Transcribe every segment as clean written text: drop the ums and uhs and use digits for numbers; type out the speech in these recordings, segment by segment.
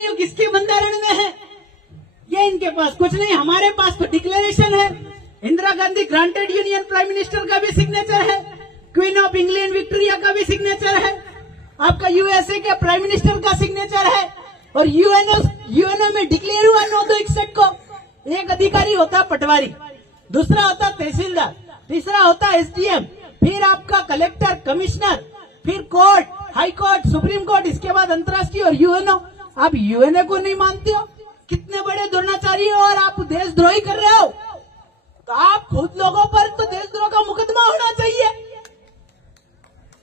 किसके बंधारण में है? ये इनके पास कुछ नहीं। हमारे पास तो डिक्लेरेशन है, Indira Gandhi granted union prime minister का भी सिग्नेचर है, क्वीन ऑफ इंग्लैंड विक्टोरिया का भी सिग्नेचर है, आपका यूएसए के प्राइम मिनिस्टर का सिग्नेचर है, और यूएनओ में डिक्लेयर हुआ 9/61 को। एक अधिकारी होता है पटवारी, दूसरा होता तहसीलदार, तीसरा होता एसडीएम, फिर आपका कलेक्टर, कमिश्नर, फिर court, high court, supreme court, इसके बाद अंतर्राष्ट्रीय और यूएनओ। आप यूएनओ को नहीं मानते हो? कितने बड़े द्रोणाचार्य हो और आप देशद्रोही कर रहे हो। तो आप खुद लोगों पर तो देशद्रोह का मुकदमा होना चाहिए,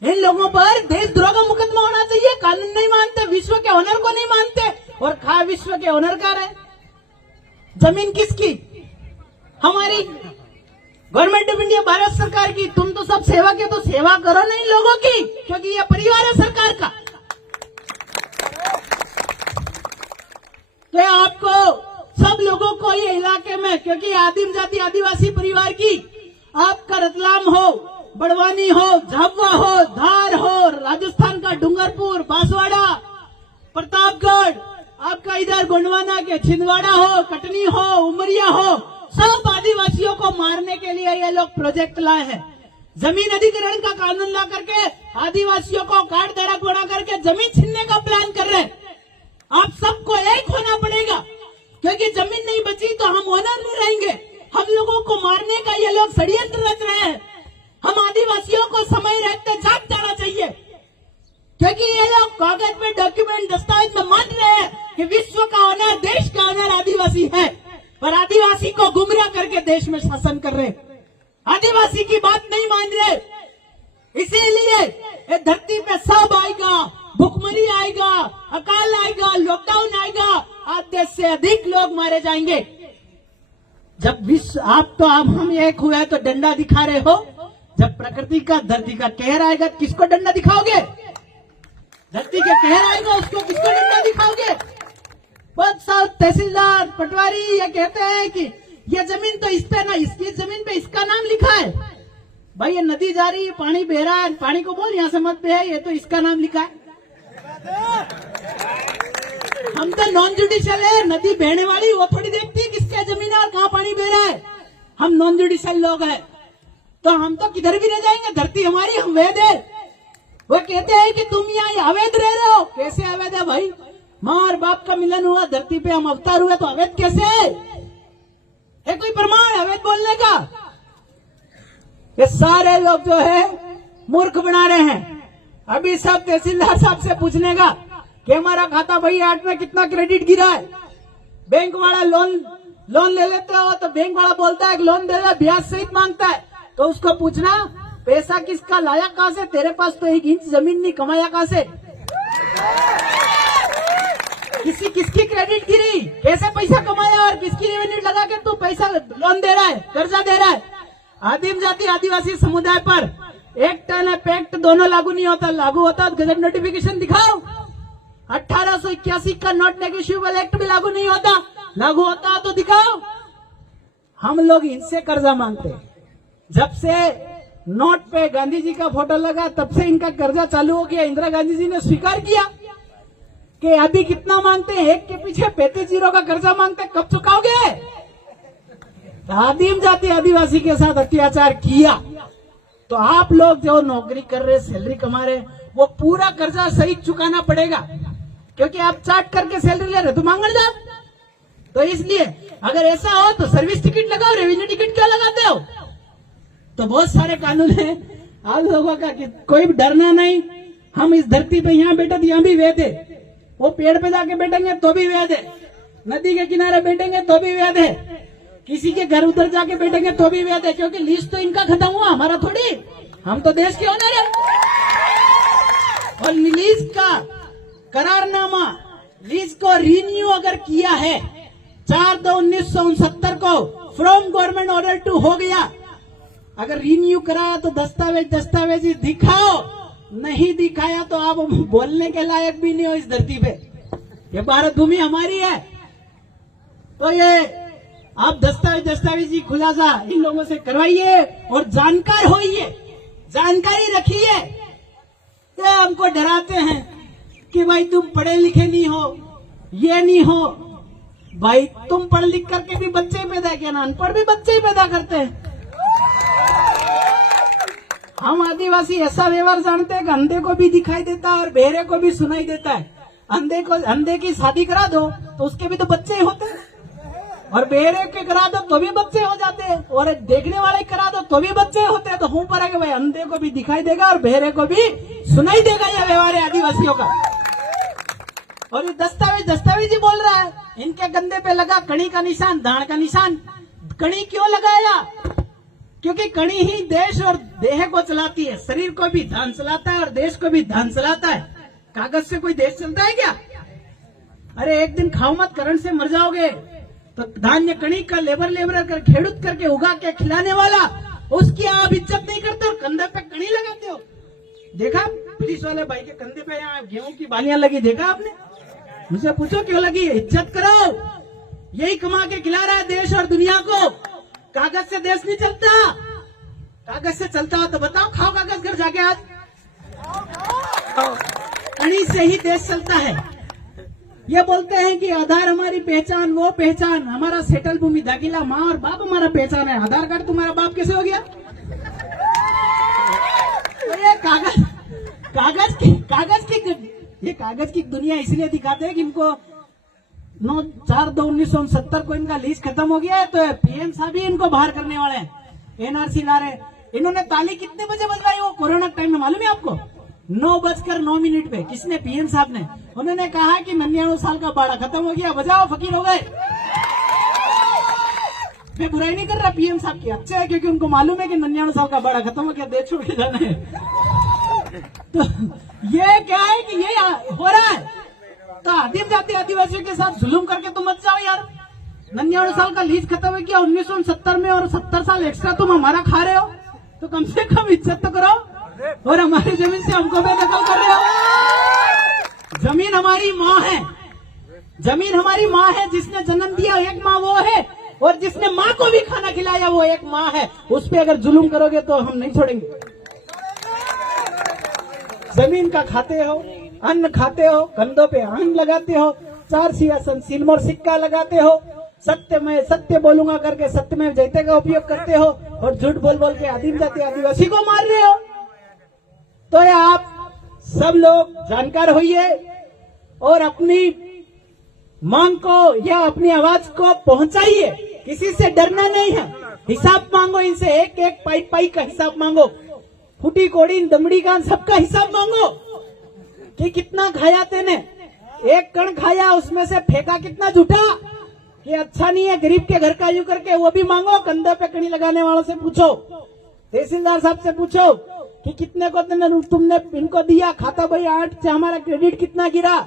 इन लोगों पर देशद्रोह का मुकदमा होना चाहिए। कानून नहीं मानते, विश्व के ऑनर को नहीं मानते, और खा विश्व के ऑनर का रहे। जमीन किसकी? हमारी गवर्नमेंट ऑफ इंडिया, भारत सरकार की। तुम तो सब सेवा के, तो सेवा करो ना इन लोगों की, क्योंकि ये परिवार है सरकार का। तो आपको सब लोगों को ये इलाके में, क्योंकि आदिम जाति आदिवासी परिवार की, आपका रतलाम हो, बड़वानी हो, झाबुआ हो, धार हो, राजस्थान का डूंगरपुर, बांसवाड़ा, प्रतापगढ़, आपका इधर गोंडवाना के छिंदवाड़ा हो, कटनी हो, उमरिया हो, सब आदिवासियों को मारने के लिए ये लोग प्रोजेक्ट लाए हैं। जमीन अधिग्रहण का कानून ला करके आदिवासियों को काट धड़क बना करके जमीन छीनने का प्लान कर रहे हैं। आप सबको एक होना पड़ेगा, क्योंकि जमीन नहीं बची तो हम ओनर नहीं रहेंगे। हम लोगों को मारने का ये लोग षड्यंत्र रच रहे हैं। हम आदिवासियों को समय रहते जाग जाना चाहिए, क्योंकि ये लोग कागज में, डॉक्यूमेंट, दस्तावेज में मान रहे हैं कि विश्व का ऑनर, देश का ऑनर आदिवासी है, पर आदिवासी को गुमराह करके देश में शासन कर रहे, आदिवासी की बात नहीं मान रहे। इसीलिए धरती पे सब आएगा, भुखमरी आएगा, अकाल आएगा, लॉकडाउन आएगा, आधे से अधिक लोग मारे जाएंगे। जब विश्व, आप तो अब हम एक हुए तो डंडा दिखा रहे हो, जब प्रकृति का, धरती का कहर आएगा तो किसको डंडा दिखाओगे? धरती का कहर आएगा उसको किसको डंडा दिखाओगे? बहुत सारे तहसीलदार, पटवारी ये कहते हैं कि ये जमीन तो इस पे ना, इसकी जमीन पे इसका नाम लिखा है। भाई ये नदी जा रही है, पानी बह रहा है, पानी को बोल यहाँ से मत बहे, ये तो इसका नाम लिखा है। हम तो नॉन जुडिशियल है, नदी बहने वाली वो थोड़ी देखती है किसके जमीन है और कहाँ पानी बह रहा है। हम नॉन जुडिशियल लोग हैं, तो हम तो किधर भी रह जाएंगे, धरती हमारी, हम वैध है। वो कहते हैं कि तुम यहाँ अवैध रह रहे हो। कैसे अवैध है भाई? माँ और बाप का मिलन हुआ, धरती पे हम अवतार हुए, तो अवैध कैसे है? कोई प्रमाण अवैध बोलने का? ये सारे लोग जो है मूर्ख बना रहे हैं। अभी सब तहसीलदार साहब से पूछने का कि हमारा खाता भाई 8 में कितना क्रेडिट गिरा है। बैंक वाला लोन ले लेते हो तो बैंक वाला बोलता है कि लोन दे दे, ब्याज सहित मांगता है। तो उसको पूछना पैसा किसका लाया कहां से? तेरे पास तो 1 इंच जमीन नहीं, कमाया कहां से? किसकी क्रेडिट गिरी, कैसे पैसा कमाया और किसकी रेवेन्यू लगा के तू पैसा लोन दे रहा है, कर्जा दे रहा है? आदिम जाति आदिवासी समुदाय पर एक्ट एंड पैक्ट दोनों लागू नहीं होता। लागू होता तो गजट नोटिफिकेशन दिखाओ। 1881 का नॉट नेगोशिएबल एक्ट भी लागू नहीं होता, लागू होता तो दिखाओ। हम लोग इनसे कर्जा मांगते हैं। जब से नोट पे गांधी जी का फोटो लगा तब से इनका कर्जा चालू हो गया। इंदिरा गांधी जी ने स्वीकार किया कि अभी कितना मांगते हैं, एक के पीछे 35 जीरो का कर्जा मांगते हैं, कब चुकाओगे? आदिम जाति आदिवासी के साथ अत्याचार किया तो आप लोग जो नौकरी कर रहे, सैलरी कमा रहे, वो पूरा कर्जा सहित चुकाना पड़ेगा, क्योंकि आप चाट करके सैलरी ले रहे तो मांगन जाओ। तो इसलिए अगर ऐसा हो तो सर्विस टिकट लगाओ, रेवेन्यू टिकट क्यों लगाते हो? तो बहुत सारे कानून है आप लोगों का कि कोई डरना नहीं। हम इस धरती पे यहाँ बैठे तो यहाँ भी वैध है, वो पेड़ पे जाके बैठेंगे तो भी वैध है, नदी के किनारे बैठेंगे तो भी वैध है, किसी के घर उधर जाके बैठेंगे तो भी वैध है, क्योंकि लीज तो इनका खत्म हुआ, हमारा थोड़ी। हम तो देश के ओनर है। और लीज का करारनामा, लीज को रिन्यू अगर किया है 4/2/1969 को, फ्रॉम गवर्नमेंट ऑर्डर टू हो गया। अगर रिन्यू कराया तो दस्तावेज दिखाओ, नहीं दिखाया तो आप बोलने के लायक भी नहीं हो इस धरती पे। ये भारत भूमि हमारी है। तो ये आप दस्तावेजी खुलासा इन लोगों से करवाइए और जानकार होइए, जानकारी रखिए। तो हमको डराते हैं कि भाई तुम पढ़े लिखे नहीं हो, ये नहीं हो भाई। तुम पढ़ लिख करके भी बच्चे ही पैदा किया ना, अनपढ़ भी बच्चे ही पैदा करते हैं। हम आदिवासी ऐसा व्यवहार जानते हैं कि अंधे को भी दिखाई देता है और बहरे को भी सुनाई देता है। अंधे की शादी करा दो तो उसके भी तो बच्चे ही होते हैं, और बहरे के करा दो तो भी बच्चे हो जाते हैं, और देखने वाले करा दो तो भी बच्चे होते हैं। तो हूं पर है कि भाई अंधे को भी दिखाई देगा और बहरे को भी सुनाई देगा। यह व्यवहार है आदिवासियों का। और ये दस्तावेज ही बोल रहा है, इनके गंदे पे लगा कणी का निशान, दाण का निशान। कणी क्यों लगाया? क्योंकि कणी ही देश और देह को चलाती है, शरीर को भी धान चलाता है और देश को भी धान चलाता है। कागज से कोई देश चलता है क्या? अरे एक दिन खाओ मत, करंट से मर जाओगे। तो धान्य कणी का लेबर कर खेड़ूत करके उगा के खिलाने वाला, उसकी आप इज्जत नहीं करते और कंधे पे कणी लगाते हो। देखा पुलिस वाले भाई के कंधे पे यहाँ गेहूं की बालियां लगी, देखा आपने? मुझे पूछो क्यों लगी? इज्जत करो। यही कमा के खिला रहा है देश और दुनिया को। कागज से देश नहीं चलता। कागज से चलता हो तो बताओ, खाओ कागज घर जाके आज। कणी से ही देश चलता है। ये बोलते हैं कि आधार हमारी पहचान, वो पहचान हमारा सेटल भूमि दाखिला, माँ और बाप हमारा पहचान है। आधार कार्ड तुम्हारा बाप कैसे हो गया? तो ये कागज की दुनिया इसलिए दिखाते हैं कि इनको 9/4/1969 को इनका लीज खत्म हो गया है, तो पीएम साहब ही इनको बाहर करने वाले हैं। एनआरसी ला रहे। इन्होंने ताली कितने बजे बजवाई वो कोरोना टाइम में, मालूम है आपको? 9:09 पे। किसने? पीएम साहब ने। उन्होंने कहा कि 99 साल का बाड़ा खत्म हो गया, बजाओ, फकीर हो गए। मैं बुराई नहीं कर रहा पीएम साहब की, अच्छा है, क्योंकि उनको मालूम है कि 99 साल का बाड़ा खत्म हो गया, देश छोड़ के जाना है। तो ये क्या है कि ये हो रहा है। तो आदिम जाति आदिवासियों के साथ जुलूम करके तुम मत जाओ यार। 99 साल का लीज खत्म हो गया 1969 में, और 70 साल एक्स्ट्रा तुम हमारा खा रहे हो, तो कम से कम इज्जत तो करो। और हमारी जमीन से हमको बेदखल कर रहे हो। जमीन हमारी माँ है, जमीन हमारी माँ है। जिसने जन्म दिया एक माँ वो है, और जिसने माँ को भी खाना खिलाया वो एक माँ है। उस पे अगर जुलूम करोगे तो हम नहीं छोड़ेंगे। जमीन का खाते हो, अन्न खाते हो, कंधों पे अन्न लगाते हो, 4 सिंहासन सिलमोर सिक्का लगाते हो, सत्य बोलूंगा करके सत्य में जयते का उपयोग करते हो, और झूठ बोल बोल के आदिम जाति आदिवासी को मार रहे हो। तो ये आप सब लोग जानकार होइए और अपनी मांग को या अपनी आवाज को पहुंचाइए। किसी से डरना नहीं है। हिसाब मांगो इनसे, एक एक पाई का हिसाब मांगो। फूटी कोड़ी दमड़ी कान सबका हिसाब मांगो कि कितना खाया तेने। एक कण खाया, उसमें से फेंका कितना झूठा, कि अच्छा नहीं है गरीब के घर का यूं करके, वो भी मांगो। कंधे पे कणी लगाने वालों से पूछो, तहसीलदार साहब से पूछो कि कितने को तुमने इनको दिया, खाता भाई 8 से हमारा क्रेडिट कितना गिरा,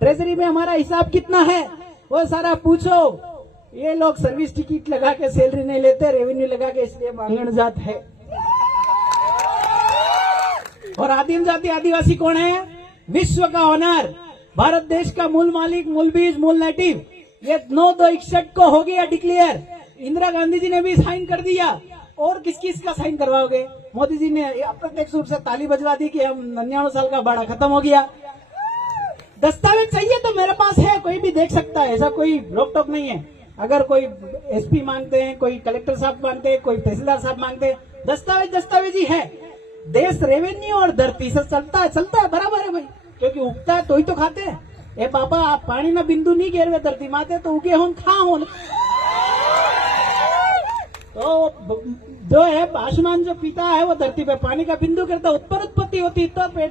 ट्रेजरी में हमारा हिसाब कितना है, वो सारा पूछो। ये लोग सर्विस टिकट लगा के सैलरी नहीं लेते, रेवेन्यू लगा के, इसलिए मांगण जात है। और आदिम जाति आदिवासी कौन है? विश्व का ऑनर, भारत देश का मूल मालिक, मूल बीज, मूल नेटिव। ये 9/2/61 को हो गया डिक्लेयर। इंदिरा गांधी जी ने भी साइन कर दिया। और किस किस का साइन करवाओगे? मोदी जी ने अप्रत्यक्ष रूप से ताली बजवा दी कि हम 99 साल का बाड़ा खत्म हो गया। दस्तावेज चाहिए तो मेरे पास है, कोई भी देख सकता है, ऐसा कोई रोक टोक नहीं है। अगर कोई एसपी मांगते हैं, कोई कलेक्टर साहब मांगते हैं, कोई तहसीलदार साहब मांगते हैं, दस्तावेज ही है। देश रेवेन्यू और धरती से चलता है, बराबर है भाई, क्योंकि उगता है तो ही तो खाते हैं। ए बाबा, आप पानी ना बिंदु नहीं घेरवे धरती माते तो उगे हो खा हो। तो जो है आसमान जो पीता है वो धरती पे पानी का बिंदु करता, उत्पत्ति होती तो पेट